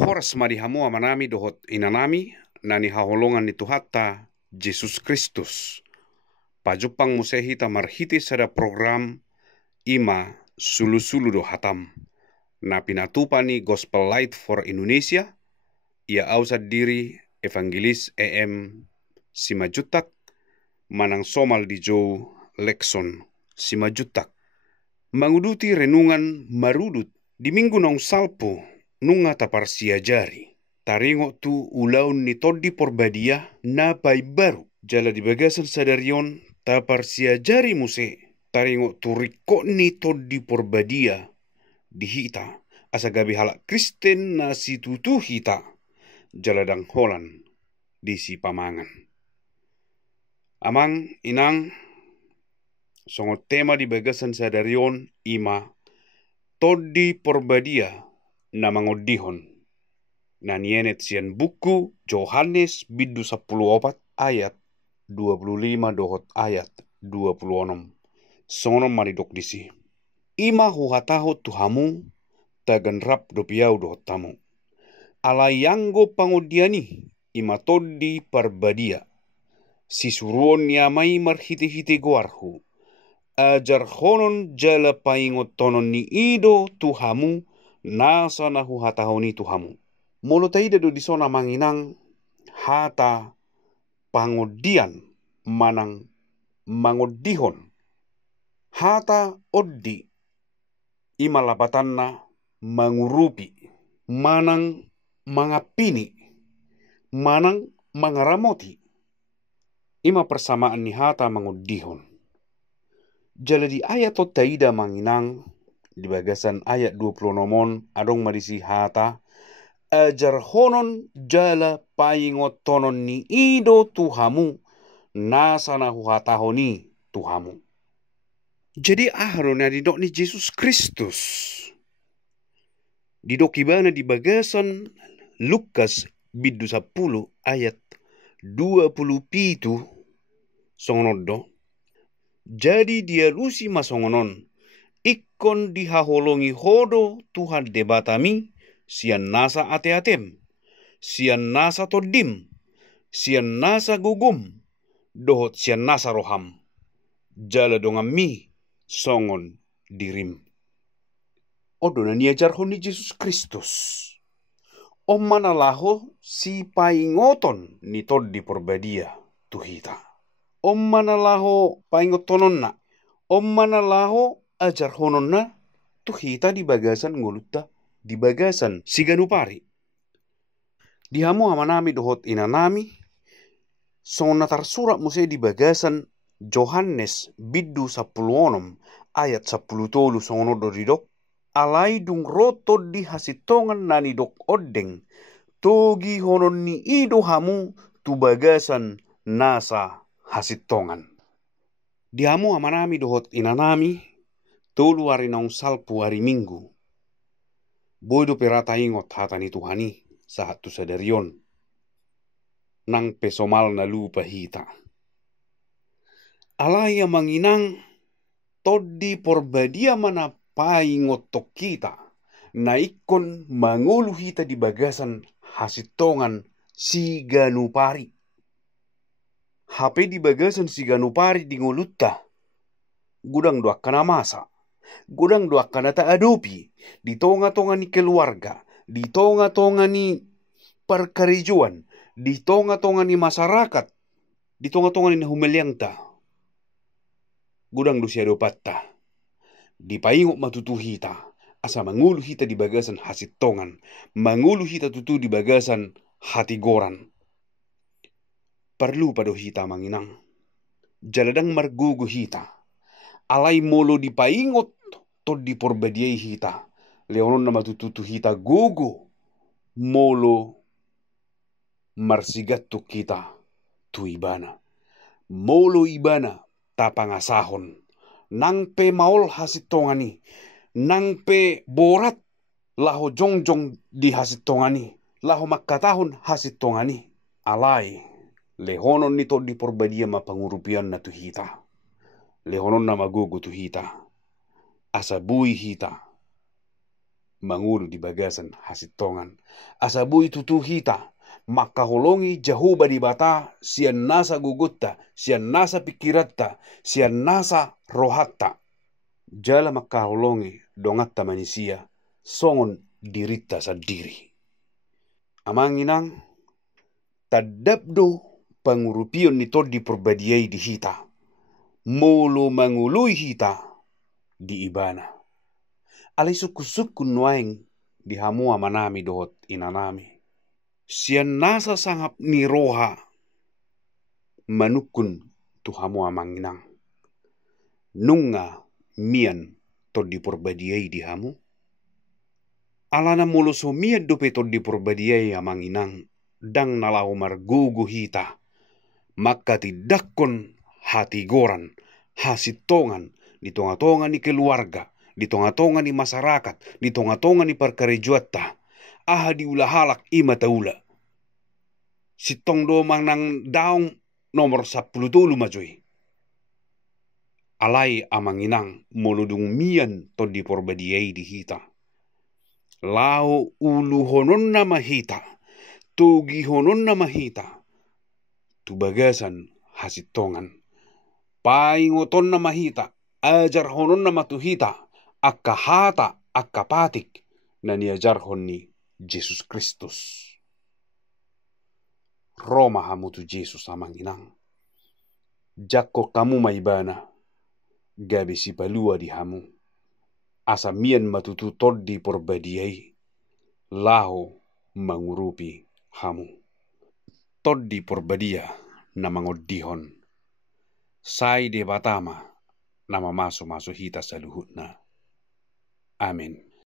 Horas marihamu amanami dohot inanami nani haholongan ni Tuhatta Jesus Kristus. Pajupang musehita marhiti sada program ima sulu-sulu do hatam. Na pinatupani Gospel Light for Indonesia. Ia ausad diri Evangelis EM Simajutak manang somal di Joe Lekson Simajutak. Manguduti renungan marudut di minggu nong salpo nunga tapar siajari. Taringo tu ulaun ni todi porbadia na pai baru. Jala di bagasan sadarion tapar siajari muse. Taringo tu riko ni todi porbadia di hita. Asa gabi halak Kristen na si tutu hita. Jala dang holan di si pamangan. Amang inang songo tema di bagasan sadarion ima todi porbadia na mangodihon. Na nienet sian buku Yohanes bidu 14 ayat 25 dohot ayat 26. Sonom maridok disi. Ima huhataho tuhamu tagan rap dopiau dohot tamu. Alayanggo pangodiani ima todi parbadia. Sisuruon niamai marhiti-hiti guarhu. Ajar honon jala paingot tonon ni ido tuhamu nasa na huhatahoni tuhamu. Molo taida do disona manginang hata pangodian manang mangodihon. Hata oddi ima lapatanna mangurupi. Manang mangapini. Manang mangaramoti. Ima persamaan ni hata mangodihon. Jala di ayat o taida manginang di bagasan ayat 20 nomon adong marisi hata ajar honon jala paingot tonon ni ido tuhamu nasana huhatahoni tuhamu. Jadi aharon na didok ni Jesus Kristus. Didok ibana di bagasan Lukas bidu 10 ayat 27 songonodo. Jadi dia lusi masongonon. Ikon dihaholongi hodo Tuhan debatami. Sian nasa ate-atem. Sian nasa todim. Sian nasa gugum. Dohot sian nasa roham. Jala dongam mi songon dirim. Odo na niajar honi Jesus Kristus. Om mana laho si paingoton ni todi porbadia tuhita. Om mana laho paingotonon na. Om mana laho ajar honon na tuhita di bagasan ngolutta. Di bagasan siganupari. Dihamu amanami dohot inanami. Sona tarsurat muse di bagasan Yohanes bidu 10 ayat 10 tolu songono doridok. Alai dung roto di hasitongan nani dok odeng. Togi honon ni ido hamu tu bagasan nasa hasitongan. Dihamu amanami dohot inanami. Tolu hari naung salpu hari minggu. Bodo perata ingot hatani Tuhani saat tu sadarion. Nang pesomal na lupa hita. Alaya manginang todi porbadia mana paingot tok kita. Na ikon mangulu hita di bagasan hasitongan siganupari. HP di bagasan siganupari di ngolutta. Gudang doak kana masa. Gudang doak kana ta adopi. Di tonga-tonga ni keluarga. Di tonga-tonga ni perkerijuan. Di tonga-tonga ni masyarakat. Di tonga-tonga ni humeliangta. Gudang do siya dopatta. Di paingok matutu hita. Asa mangulu hita di bagasan hasitongan. Mangulu hita tutu di bagasan hatigoran. Perlu pado hita manginang. Jaladang margugu hita. Alai molo di paingot to di porbadiai hita. Leonon na matututu hita gugu. Molo marsigattu kita tu ibana. Molo ibana tapangasahon. Nang pe maol hasitongani. Nang pe borat laho jongjong di hasitongani. Laho makatahon hasitongani. Alai lehonon nito di porbadia mapangurupian na tu hita. Lehonon na magugu tu hita. Asa bui hita. mangulu di bagasan hasitongan. Asabu itu tu hita, maka holongi jahuba di bata, sian nasa gugutta, sian nasa pikiratta, sian nasa rohatta. Jala maka holongi dongatta manusia, songon dirita sadiri. Amanginang, tadabdo pangurupion ni todi perbadiai di hita, mulu mangului hita di ibana. Alai suku-suku nuaing di hamua manami dohot inanami. Sian nasa sangap ni roha manukun tu hamua manginang. Nunga mian todi perbadiai di hamu. Alana mulu so mian dope todi perbadiai amanginang. Dang nalau margugu hita. Maka tidakon hati goran, hasitongan, di tonga-tonga ni keluarga, di tonga-tonga ni masyarakat, di tonga-tonga ni parkarejuatta, aha di ulahalak ima taula. Sitong do manang daung nomor 10 majui. Alai amanginang moludung mian to di porbadiai di hita. Lao ulu honon nama hita, tugi honon nama hita, tu bagasan hasitongan. Paingoton nama hita, ajar honon nama tu hita, akka hata, akka patik, na niajar honi Yesus Kristus. Roma hamu tu Yesus amanginang. Jako kamu maibana, gabi si palua di hamu. Asa mian matutu todi porbadiai, laho mangurupi hamu. Todi porbadia na mangodihon. Sai de batama nama maso hita saluhutna. Amin.